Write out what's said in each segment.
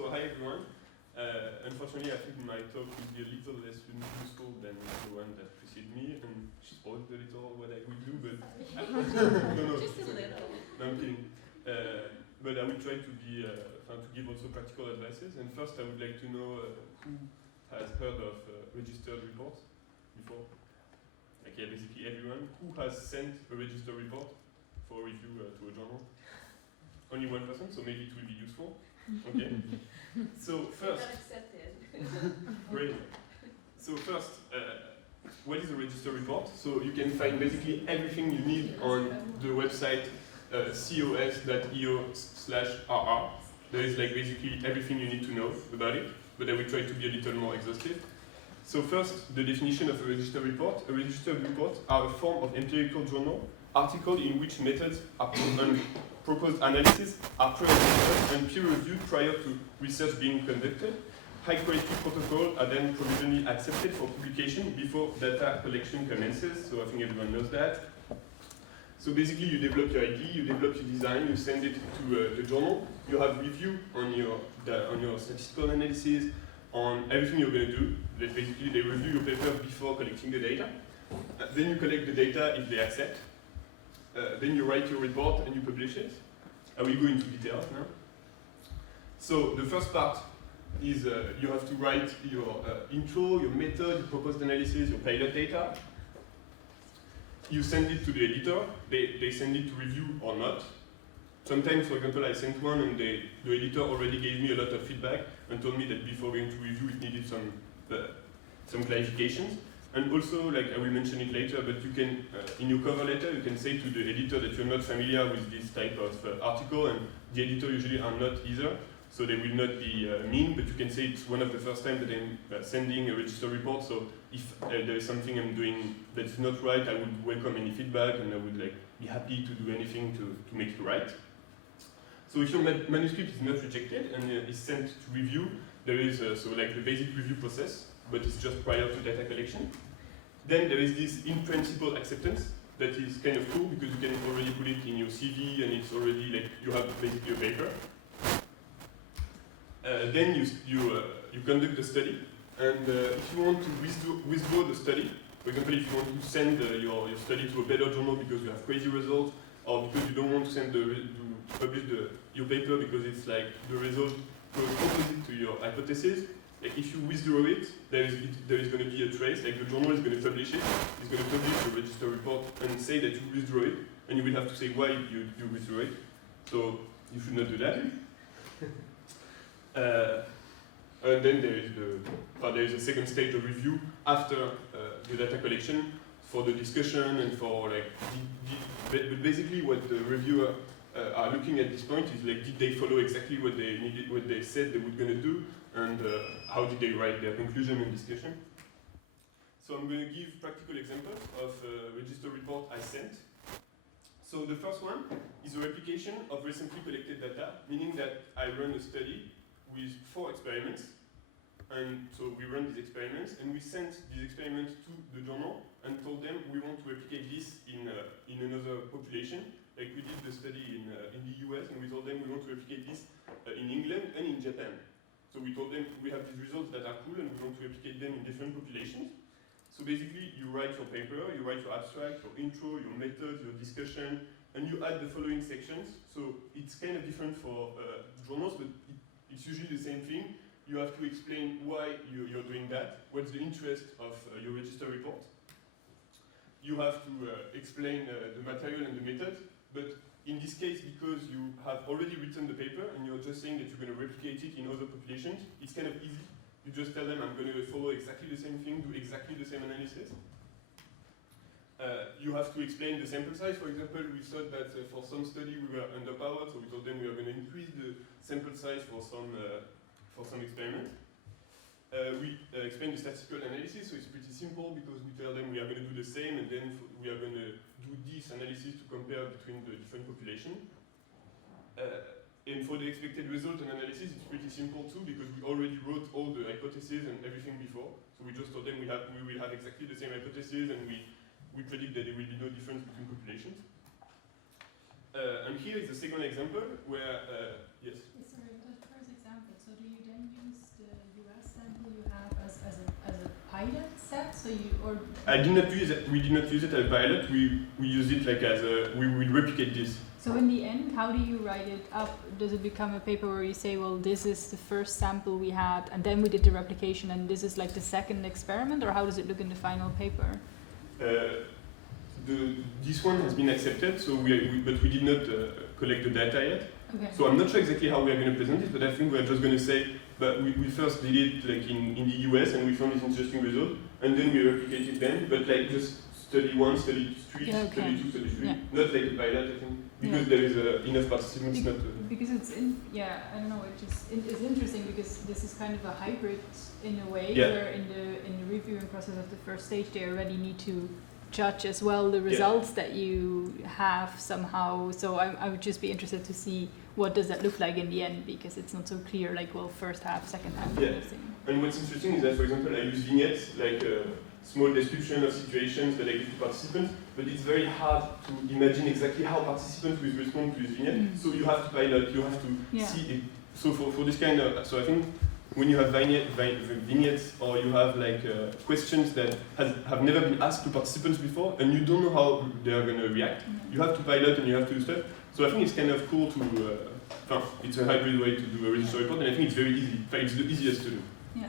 So hi everyone. Unfortunately, I think my talk will be a little less useful than the one that preceded me, and she spoiled a little what I will do, but no, Just a little. No, I'm kidding. But I will try to be to give also practical advices. And first, I would like to know who has heard of registered reports before. Like, yeah, basically everyone. Who has sent a registered report for review to a journal? Only one person, so maybe it will be useful. Okay. So first, Accepted. great. So first, what is a registered report? So you can find basically everything you need on the website cos.io/rr. There is like basically everything you need to know about it, but I will try to be a little more exhaustive. So first, the definition of a registered report. A registered report are a form of empirical journal article in which methods are proposed analysis are pre-registered and peer-reviewed prior to research being conducted. High-quality protocols are then provisionally accepted for publication before data collection commences. So I think everyone knows that. So basically, you develop your idea, you develop your design, you send it to the journal. You have review on your statistical analysis, on everything you're going to do. Basically, they review your paper before collecting the data. Then you collect the data if they accept. Then you write your report and you publish it. I will go into details now. So the first part is you have to write your intro, your method, your proposed analysis, your pilot data. You send it to the editor. They send it to review or not. Sometimes, for example, I sent one and the editor already gave me a lot of feedback and told me that before going to review it needed some clarifications. And also, like I will mention it later, but you can, in your cover letter, you can say to the editor that you're not familiar with this type of article, and the editor usually are not either, so they will not be mean, but you can say it's one of the first time that I'm sending a registered report, so if there is something I'm doing that is not right, I would welcome any feedback, and I would be happy to do anything to make it right. So if your manuscript is not rejected and is sent to review, there is the basic review process, but it's just prior to data collection. Then there is this in-principle acceptance that is kind of cool because you can already put it in your CV and it's already you have basically a paper. Then you conduct the study, and if you want to withdraw the study, for example, if you want to send your study to a better journal because you have crazy results, or because you don't want to publish your paper because it's like the result goes opposite to your hypothesis. Like if you withdraw it, there is going to be a trace. Like the journal is going to publish it. It's going to publish the registered report and say that you withdraw it, and you will have to say why you withdraw it. So you should not do that. And then there is a second stage of review after the data collection for the discussion and for but basically what the reviewer are looking at this point is did they follow exactly what they needed, what they said they were going to do, and how did they write their conclusion and discussion. So I'm going to give practical examples of registered report I sent. So the first one is a replication of recently collected data, meaning that I run a study with 4 experiments, and so we run these experiments, and we sent these experiments to the journal and told them we want to replicate this in another population. Like we did the study in the US, and we told them we want to replicate this in England and in Japan. So we told them we have these results that are cool, and we want to replicate them in different populations. So basically, you write your paper, you write your abstract, your intro, your method, your discussion, and you add the following sections. So it's kind of different for journals, but it's usually the same thing. You have to explain why you're doing that, what's the interest of your registered report. You have to explain the material and the method, but in this case, because you have already written the paper and you're just saying that you're going to replicate it in other populations, it's kind of easy. You just tell them I'm going to follow exactly the same thing, do exactly the same analysis. You have to explain the sample size. For example, we thought that for some study we were underpowered, so we told them we are going to increase the sample size for some experiments. We explain the statistical analysis, so it's pretty simple because we tell them we are going to do the same, and then we are going to do this analysis to compare between the different populations. And for the expected result and analysis, it's pretty simple too because we already wrote all the hypotheses and everything before. So we just told them we will have exactly the same hypothesis, and we predict that there will be no difference between populations. And here is the second example where, yes? Sorry, that first example, so do you then use the US sample you have as a pilot set? So you or I did not use it. We did not use it as a pilot. We use it like as a. We will replicate this. so in the end, how do you write it up? Does it become a paper where you say, well, this is the first sample we had, and then we did the replication, and this is like the second experiment, or how does it look in the final paper? This one has been accepted, so but we did not collect the data yet. Okay. So I'm not sure exactly how we are going to present it, but I think we're just going to say, but we first did it like in the US, and we found this interesting result, and then we replicated them, but like just study 1, study 3, Yeah, okay. study 2, study 3, Yeah. not like a pilot, I think, because there is enough participants. Because it's I don't know, it's interesting because this is kind of a hybrid in a way, Yeah. where in the reviewing process of the first stage they already need to judge as well the results that you have somehow. So I would just be interested to see what does that look like in the end, because it's not so clear, like, well, first half, second half. Yeah. Kind of thing. And what's interesting is that, for example, I use vignettes, like a small description of situations that I give to participants, but it's very hard to imagine exactly how participants will respond to this vignette. So you have to pilot, you have to see it. So for this kind of, so I think when you have vignettes, or you have like questions that have never been asked to participants before, and you don't know how they are going to react, you have to pilot and you have to do stuff. So I think it's kind of cool to, it's a hybrid way to do a register report, and I think it's very easy. In fact, it's the easiest to do. Yeah,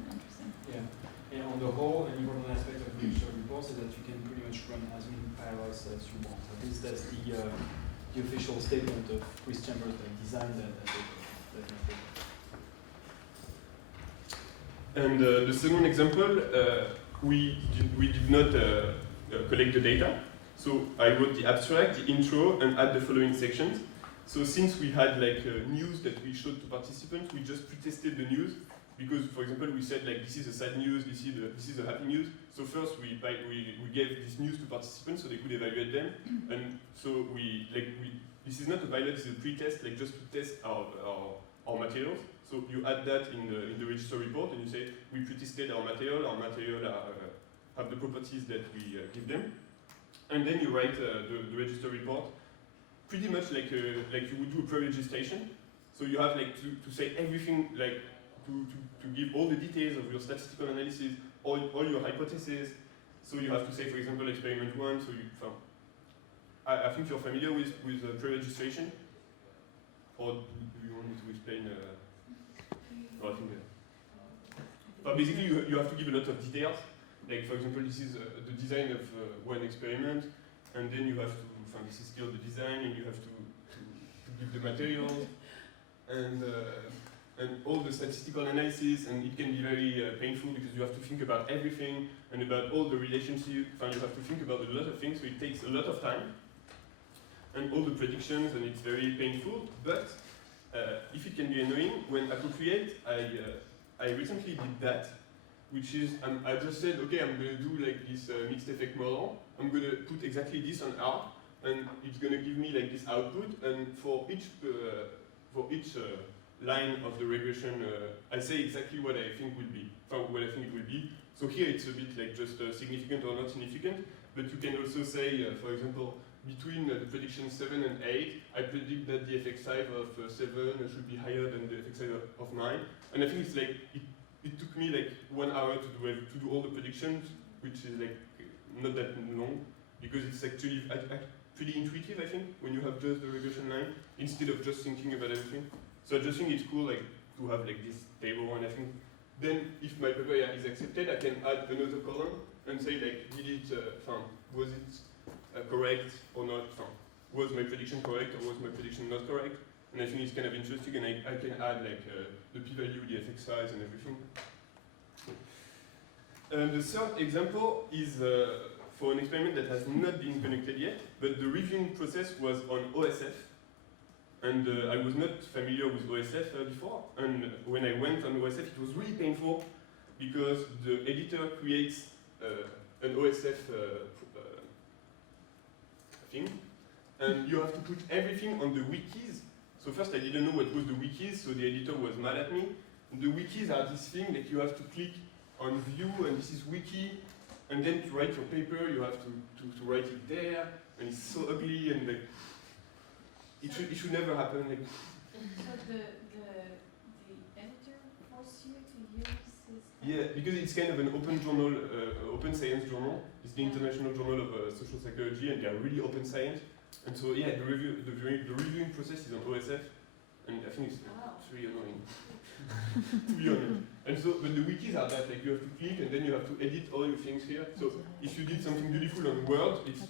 interesting. Yeah, and on the whole, an important aspect of register reports is that you can pretty much run as many parallels as you want. At least that's the official statement of Chris Chambers that designed that method. And the second example, we did not collect the data. So I wrote the abstract, the intro, and add the following sections. So since we had like news that we showed to participants, we just pre-tested the news because, for example, we said like this is a sad news, this is a happy news. So first we gave this news to participants so they could evaluate them, and so this is not a pilot, this is a pre-test, like just to test our materials. So you add that in the register report, and you say we pre-tested our material have the properties that we give them, and then you write the register report pretty much like you would do a pre-registration. So you have like to say everything, like to give all the details of your statistical analysis, all your hypotheses. So you have to say, for example, experiment 1. So I think you're familiar with pre-registration, or do you want me to explain? I think but basically you have to give a lot of details. Like, for example, this is the design of one experiment, and then you have to, this is still the design, and you have to give the materials, and all the statistical analysis, and it can be very painful because you have to think about everything, and about all the relationships, you have to think about a lot of things, so it takes a lot of time, and all the predictions, and it's very painful, but if it can be annoying, when appropriate, I recently did that, which is, I just said, okay, I'm going to do like this mixed effect model. I'm going to put exactly this on R, and it's going to give me like this output. And for each line of the regression, I say exactly what I think will be, what I think it will be. So here it's a bit like just significant or not significant, but you can also say, for example, between the prediction 7 and 8, I predict that the effect size of 7 should be higher than the effect size of 9. And I think it's like, it took me like 1 hour to do all the predictions, which is like not that long, because it's actually pretty intuitive, I think, when you have just the regression line, instead of just thinking about everything. So I just think it's cool like to have like this table, and I think then if my paper is accepted, I can add another column and say like, did it, was it correct or not? Was my prediction correct or was my prediction not correct? And I think it's kind of interesting, and I can add like the p-value, the effect size, and everything. The third example is for an experiment that has not been connected yet, but the reviewing process was on OSF. And I was not familiar with OSF before, and when I went on OSF, it was really painful because the editor creates an OSF thing, and you have to put everything on the wikis. So first I didn't know what was the wikis, so the editor was mad at me. The wikis are this thing that you have to click on view, and this is wiki, and then to write your paper you have to write it there, and it's so ugly, and like, it should never happen. Like. So the Yeah, because it's kind of an open journal, open science journal. It's the International Journal of Social Psychology, and they are really open science. And so, yeah, the reviewing process is on OSF, and I think it's really annoying. To be honest. And so, but the wikis are that, like, you have to click, and then you have to edit all your things here. So, if you did something beautiful on Word, it's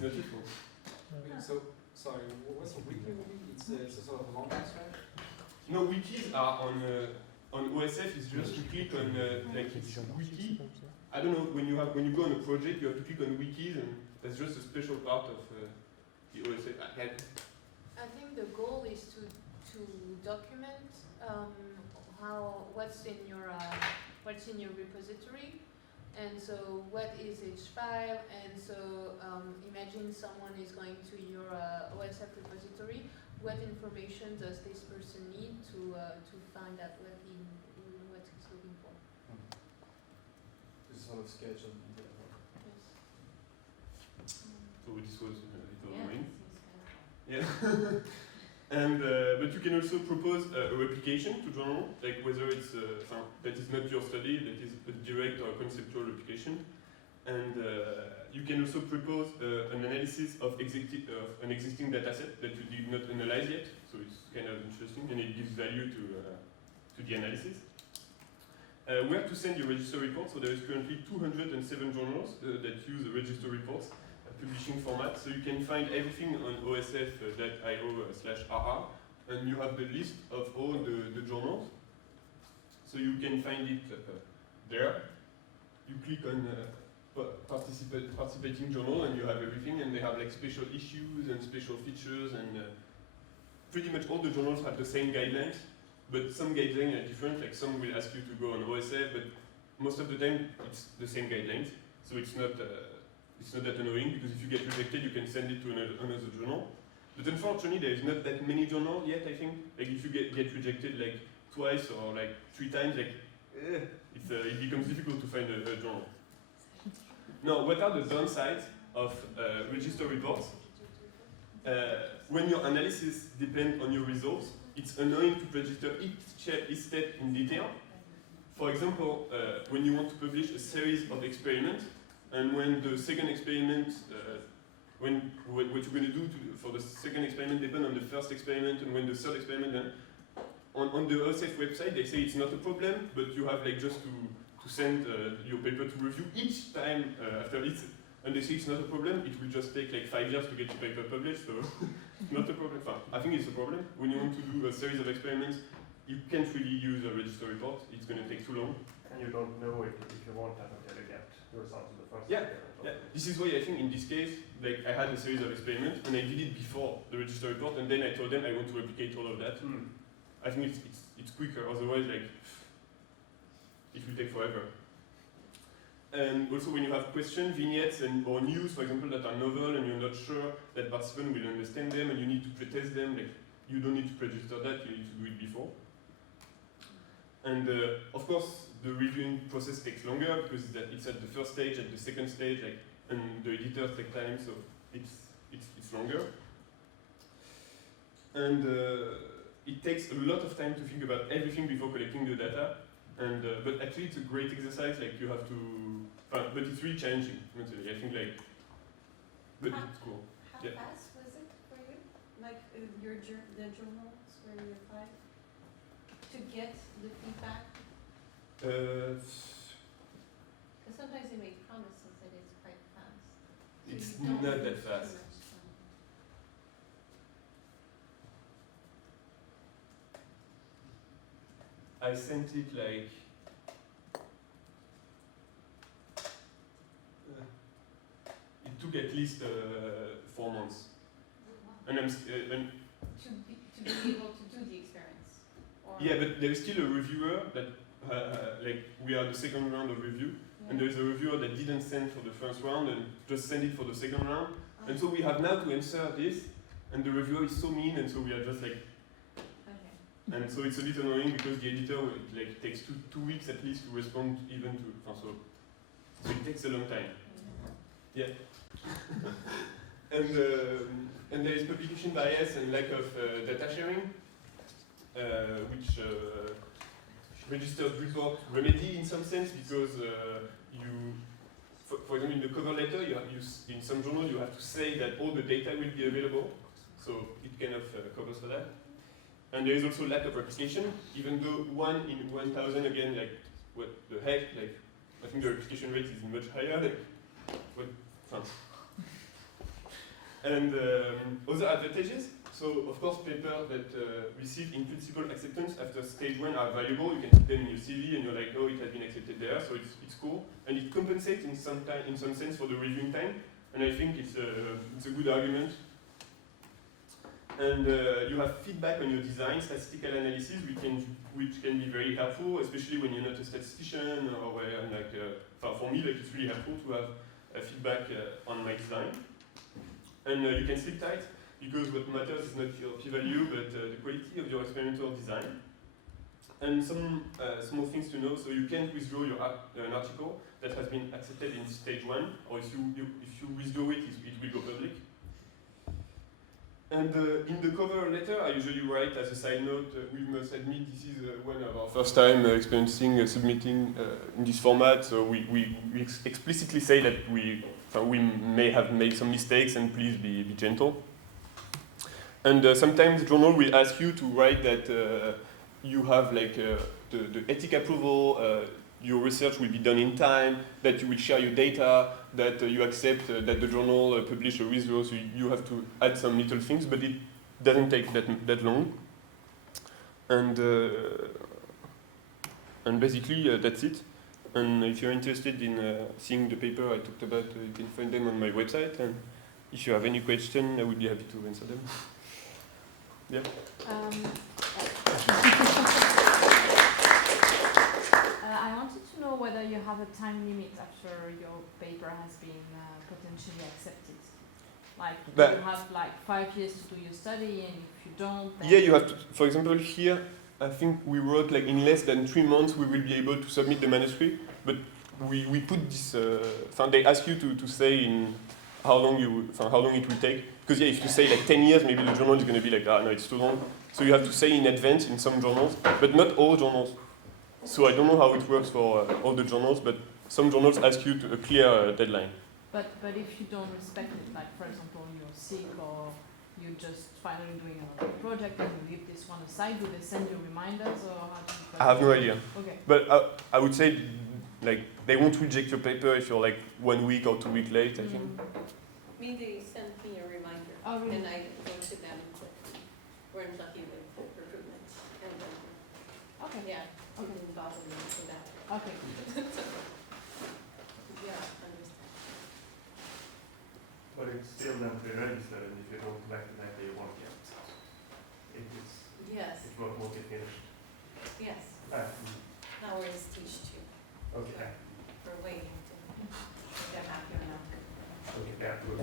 not useful. So, sorry, what's a wiki? It's a sort of long abstract? No, wikis are on OSF. It's just to click on like it's wiki. I don't know, when you go on a project, you have to click on wikis, and that's just a special part of the OSF. I think the goal is to document what's in your repository, and so what is each file, and so imagine someone is going to your OSF repository. What information does this person need to find out what he's looking for? This sort of sketch of the Yes. So this was a little annoying. Yeah. And but you can also propose a replication to journal, like whether it's that is not your study, that is a direct or conceptual replication. And you can also propose an analysis of an existing dataset that you did not analyze yet. So it's kind of interesting, and it gives value to the analysis. Where to send your register report? So there is currently 207 journals that use register reports, publishing format. So you can find everything on osf.io/rr, and you have the list of all the journals. So you can find it there. You click on participating journal, and you have everything, and they have like special issues and special features, and pretty much all the journals have the same guidelines, but some guidelines are different. Like some will ask you to go on OSF, but most of the time it's the same guidelines, so it's not that annoying, because if you get rejected, you can send it to another journal. But unfortunately, there is not that many journals yet, I think. Like if you get rejected like twice or like 3 times, like it becomes difficult to find a journal. Now, what are the downsides of register reports? When your analysis depends on your results, it's annoying to register each step in detail. For example, when you want to publish a series of experiments, and when the second experiment, what you're going to do for the second experiment depends on the first experiment, and when the third experiment, on the OSF website, they say it's not a problem, but you have like just to send your paper to review each time after it, and they say it's not a problem. It will just take like 5 years to get your paper published, so not a problem. I think it's a problem. When you want to do a series of experiments, you can't really use a register report. It's going to take too long. And you don't know if you won't have until you get the results of the first Yeah, experiment. yeah. This is why I think in this case, like I had a series of experiments, and I did it before the register report, and then I told them I want to replicate all of that. I think it's quicker. Otherwise, like it will take forever. And also, when you have questions, vignettes, or news, for example, that are novel, and you're not sure that participants will understand them, and you need to pretest them, like you don't need to register that. You need to do it before. And of course, the reviewing process takes longer because it's at the first stage, at the second stage, like, and the editors take time, so it's longer. And it takes a lot of time to think about everything before collecting the data. And but actually, it's a great exercise. Like you have to, but it's really challenging. I think like, but it's cool. How Yeah. fast was it for you? Like the journals where you applied to get the feedback? Because sometimes they make promises that it's quite fast. So It's you don't not that lose too fast. much time. I sent it like it took at least 4 months, and and To be able to do the experiments. Or yeah, but there is still a reviewer that like we are the second round of review, and there is a reviewer that didn't send for the first round and just send it for the second round, and so we have now to answer this, and the reviewer is so mean, and so we are just like. Okay. And so it's a bit annoying because the editor like takes two weeks at least to respond even to so it takes a long time. Yeah. And there is publication bias and lack of data sharing, which registered report remedy in some sense because for example, in the cover letter, in some journal you have to say that all the data will be available, so it kind of covers for that. And there is also lack of replication, even though 1 in 1,000 again, like what the heck, like I think the replication rate is much higher. Like, what? Fun. And other advantages. So of course, papers that receive in principle acceptance after stage 1 are valuable. You can put them in your CV, and you're like, oh, it has been accepted there, so it's cool. And it compensates in some sense for the reviewing time. And I think it's a good argument. And you have feedback on your design, statistical analysis, which can be very helpful, especially when you're not a statistician or where, like, for me, like, it's really helpful to have feedback on my design. And you can sleep tight, because what matters is not your p-value, but the quality of your experimental design. And some small things to know, so you can't withdraw an article that has been accepted in stage 1, or if you withdraw it, it will go public. And in the cover letter, I usually write as a side note, we must admit this is one of our first time experiencing submitting in this format, so we explicitly say that we may have made some mistakes and please be gentle. And sometimes the journal will ask you to write that you have like the ethic approval, your research will be done in time, that you will share your data, that you accept that the journal publish a result, so you have to add some little things, but it doesn't take that long. And basically that's it. And if you're interested in seeing the paper I talked about, you can find them on my website. And if you have any question, I would be happy to answer them. Yeah. I wanted to know whether you have a time limit after your paper has been potentially accepted. Like, do you have like 5 years to do your study, and if you don't, then... Yeah, you have to. For example, here, I think we wrote like in less than 3 months we will be able to submit the manuscript, but we put this. They ask you to say in how long it will take. Because yeah, if you say like 10 years, maybe the journal is going to be like, no, it's too long. So you have to say in advance in some journals, but not all journals. So I don't know how it works for all the journals, but some journals ask you a clear deadline. But if you don't respect it, like for example you're sick or you're just finally doing another project and you leave this one aside, do they send you reminders or how do you... I have no idea. Okay. But I would say like they won't reject your paper if you're like 1 week or 2 weeks late, I think. Me, they sent me a reminder, Oh, really? and I go to them quickly. We're lucky with recruitment, and Okay. yeah, Okay. didn't bother me for that. Okay. Yeah, understand. But it's still then pre-registered, and if you don't come back to that, you won't get. Yes, It won't get finished. yes. Now we're in stage 2. Okay. We're waiting to get happy or not. Okay, yeah, good.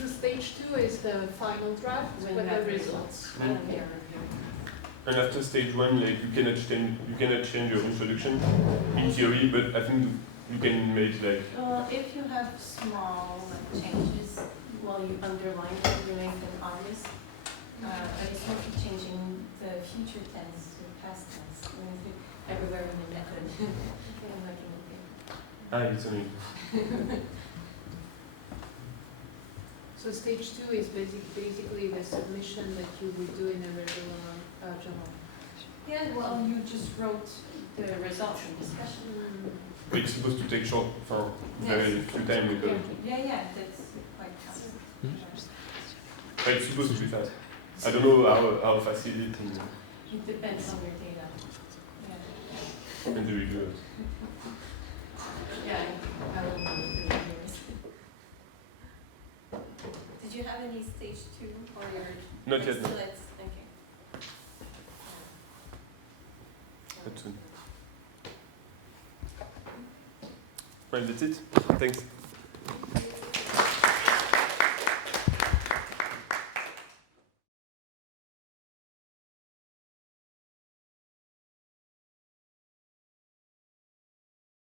The stage 2 is the final draft When with we the have results. And we are reviewing. And after stage 1, like you cannot change your introduction in theory, but I think you can make like. If you have small changes, while you underline it, you make them obvious. But it's mostly changing the future tense to past tense. I mean, everywhere in the method. I'm looking at It's only. So stage 2 is basically the submission that you would do in a regular journal. Yeah, well, you just wrote the results and discussion. But it's supposed to take short, very few time because. Yeah, that's quite fast. But it's supposed to be fast. I don't know how fast it is It depends on your data. Yeah. in the reviewers. Yeah, I will know the reviewers. Did you have any stage 2 or your? Not yet, no. Still at- okay. But soon. Well, that's it. Thanks.